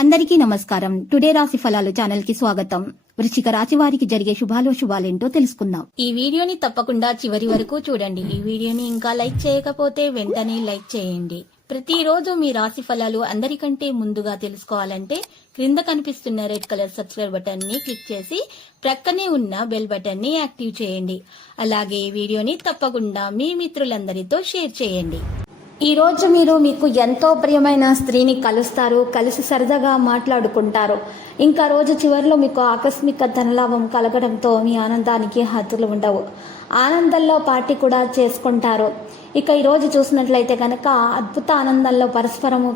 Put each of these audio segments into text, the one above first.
అందరికీ నమస్కారం. టుడే రాశి ఫలాలు ఛానల్ కి స్వాగతం. వృశ్చిక రాశి వారికి జరిగే శుభాలేంటో తెలుసుకుందాం. ఈ వీడియోని తప్పకుండా చివరి వరకు చూడండి. ఈ వీడియోని ఇంకా లైక్ చేయకపోతే వెంటనే లైక్ చేయండి. ప్రతిరోజు మీ రాశి ఫలాలు అందరికంటే ముందుగా తెలుసుకోవాలంటే క్రింద కనిపిస్తున్న రెడ్ కలర్ సబ్స్క్రైబ్ బటన్ ని క్లిక్ చేసి ప్రక్కనే ఉన్న బెల్ బటన్ ని యాక్టివ్ చేయండి. అలాగే ఈ వీడియోని తప్పకుండా మీ మిత్రులందరితో షేర్ చేయండి. ఈ రోజు మీరు మీకు ఎంతో ప్రియమైన స్త్రీని కలుస్తారు, కలిసి సరదాగా మాట్లాడుకుంటారు. ఇంకా రోజు చివరిలో మీకు ఆకస్మిక ధనలాభం కలగడంతో మీ ఆనందానికి హద్దులు ఉండవు. ఆనందంలో పార్టీ కూడా చేసుకుంటారు. ఇక ఈ రోజు చూసినట్లయితే కనుక అద్భుత ఆనందంలో పరస్పరము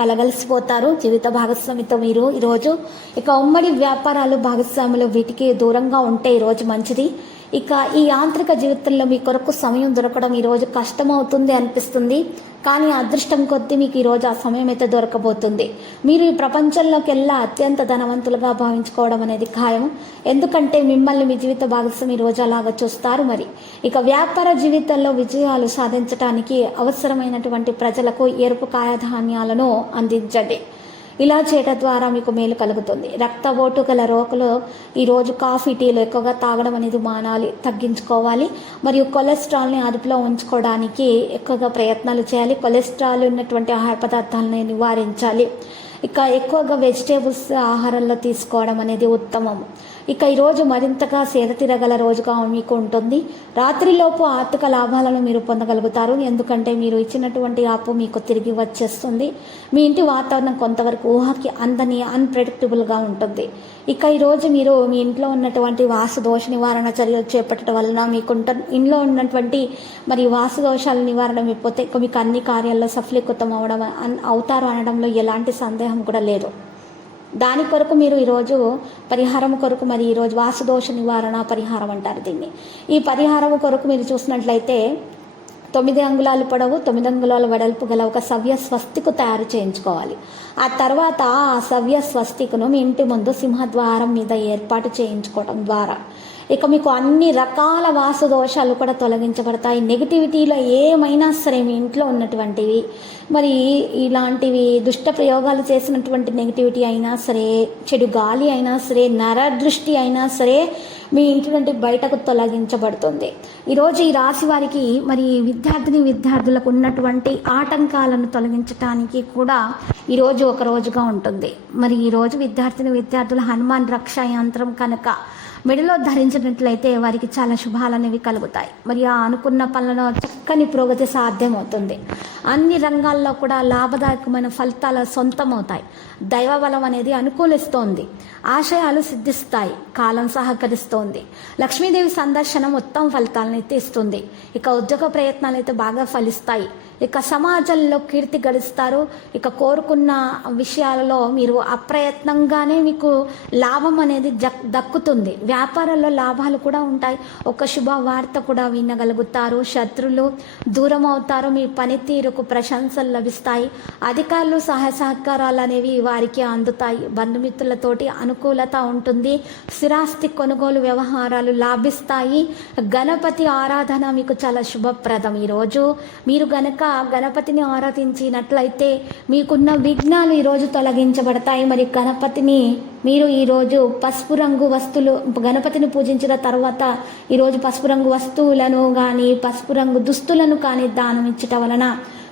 కలగలిసిపోతారు జీవిత భాగస్వామితో మీరు ఈరోజు. ఇక ఉమ్మడి వ్యాపారాలు భాగస్వాములు వీటికి దూరంగా ఉంటే ఈరోజు మంచిది. ఇక ఈ యాంత్రిక జీవితంలో మీ కొరకు సమయం దొరకడం ఈరోజు కష్టమవుతుంది అనిపిస్తుంది. కానీ అదృష్టం కొద్దీ మీకు ఈరోజు ఆ సమయం అయితే దొరకబోతుంది. మీరు ఈ ప్రపంచంలోకి అత్యంత ధనవంతులుగా భావించుకోవడం అనేది ఖాయం. ఎందుకంటే మిమ్మల్ని మీ జీవిత భాగస్వామి ఈ రోజు అలాగా చూస్తారు. మరి ఇక వ్యాపార జీవితంలో విజయాలు సాధించడానికి అవసరమైనటువంటి ప్రజలకు ఎరుపు కాయధాన్యాలను అందించండి. ఇలా చేయడం ద్వారా మీకు మేలు కలుగుతుంది. రక్తపోటు గల రోగులు ఈరోజు కాఫీ టీలు ఎక్కువగా తాగడం అనేది తగ్గించుకోవాలి. మరియు కొలెస్ట్రాల్ని అదుపులో ఉంచుకోవడానికి ఎక్కువగా ప్రయత్నాలు చేయాలి. కొలెస్ట్రాల్ ఉన్నటువంటి ఆహార పదార్థాలను నివారించాలి. ఇక ఎక్కువగా వెజిటేబుల్స్ ఆహారంలో తీసుకోవడం అనేది ఉత్తమం. ఇక ఈరోజు మరింతగా సేద తీరగల రోజుగా మీకు ఉంటుంది. రాత్రిలోపు ఆర్థిక లాభాలను మీరు పొందగలుగుతారు. ఎందుకంటే మీరు ఇచ్చినటువంటి అప్పు మీకు తిరిగి వచ్చేస్తుంది. మీ ఇంటి వాతావరణం కొంతవరకు ఊహకి అందని అన్ప్రెడిక్టబుల్గా ఉంటుంది. ఇక ఈరోజు మీరు మీ ఇంట్లో ఉన్నటువంటి వాస్తు దోష నివారణ చర్యలు చేపట్టడం వలన మీకు ఇంట్లో ఉన్నటువంటి మరి వాస్తు దోషాల నివారణ అయిపోతే మీకు అన్ని కార్యాల్లో సఫలీకృతం అవుతారు అనడంలో ఎలాంటి సందేహం కూడా లేదు. దాని కొరకు మీరు ఈరోజు పరిహారం కొరకు మరి ఈరోజు వాస్తుదోష నివారణ పరిహారం అంటారు దీన్ని. ఈ పరిహారం కొరకు మీరు చూసినట్లయితే 9 అంగుళాలు పొడవు 9 అంగుళాల వెడల్పు గల ఒక సవ్య స్వస్తికు తయారు చేయించుకోవాలి. ఆ తర్వాత ఆ సవ్య స్వస్తికును మీ ఇంటి ముందు సింహద్వారం మీద ఏర్పాటు చేయించుకోవడం ద్వారా ఇక మీకు అన్ని రకాల వాస్తు దోషాలు కూడా తొలగించబడతాయి. నెగిటివిటీలో ఏమైనా సరే మీ ఇంట్లో ఉన్నటువంటివి మరి ఇలాంటివి దుష్ట ప్రయోగాలు చేసినటువంటి నెగిటివిటీ అయినా సరే, చెడు గాలి అయినా సరే, నరదృష్టి అయినా సరే మీ ఇంటి నుండి బయటకు తొలగించబడుతుంది. ఈరోజు ఈ రాశి వారికి మరి విద్యార్థులకు ఉన్నటువంటి ఆటంకాలను తొలగించడానికి కూడా ఈరోజు ఒక రోజుగా ఉంటుంది. మరి ఈరోజు విద్యార్థులు హనుమాన్ రక్షా యంత్రం కనుక మెడలో ధరించినట్లయితే వారికి చాలా శుభాలనేవి కలుగుతాయి. మరి ఆ అనుకున్న పనులలో చక్కని పురోగతి సాధ్యమవుతుంది. అన్ని రంగాల్లో కూడా లాభదాయకమైన ఫలితాలు సొంతమవుతాయి. దైవ బలం అనేది అనుకూలిస్తోంది. ఆశయాలు సిద్ధిస్తాయి. కాలం సహకరిస్తోంది. లక్ష్మీదేవి సందర్శనం ఉత్తమ ఫలితాలను అయితే ఇస్తుంది. ఇక ఉద్యోగ ప్రయత్నాలు అయితే బాగా ఫలిస్తాయి. ఇక సమాజంలో కీర్తి గడిస్తారు. ఇక కోరుకున్న విషయాలలో మీరు అప్రయత్నంగానే మీకు లాభం అనేది దక్కుతుంది. వ్యాపారంలో లాభాలు కూడా ఉంటాయి. ఒక శుభవార్త కూడా వినగలుగుతారు. శత్రులు దూరం అవుతారు. మీ పనితీరుకు ప్రశంసలు లభిస్తాయి. అధికారులు సహాయ సహకారాలు అనేవి వారికి అందుతాయి. బంధుమిత్రులతోటి అనుకూలత ఉంటుంది. స్థిరాస్తి కొనుగోలు వ్యవహారాలు లాభిస్తాయి. గణపతి ఆరాధన మీకు చాలా శుభప్రదం. ఈరోజు మీరు గనక గణపతిని ఆరాధించినట్లయితే మీకున్న విఘ్నాలు ఈరోజు తొలగించబడతాయి. మరి గణపతిని మీరు ఈరోజు పసుపు రంగు వస్తువులు గణపతిని పూజించిన తర్వాత ఈరోజు పసుపు రంగు వస్తువులను కానీ పసుపు రంగు దుస్తులను కానీ దానం ఇచ్చటం వలన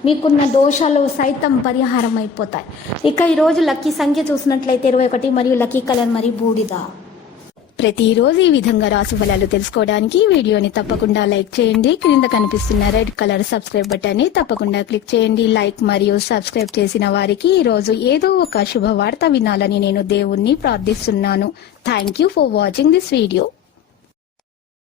మీకున్న దోషాలు సైతం పరిహారం అయిపోతాయి. ఇక ఈరోజు లక్కీ సంఖ్య చూసినట్లయితే 21 మరియు లక్కీ కలర్ మరి బూడిద. ప్రతిరోజు ఈ విధంగా రాశి ఫలాలు తెలుసుకోవడానికి వీడియోని తప్పకుండా లైక్ చేయండి. క్రింద కనిపిస్తున్న రెడ్ కలర్ సబ్స్క్రైబ్ బటన్ ని తప్పకుండా క్లిక్ చేయండి. లైక్ మరియు సబ్స్క్రైబ్ చేసిన వారికి ఈ రోజు ఏదో ఒక శుభవార్త వినాలని నేను దేవుణ్ణి ప్రార్థిస్తున్నాను. Thank you for watching this video.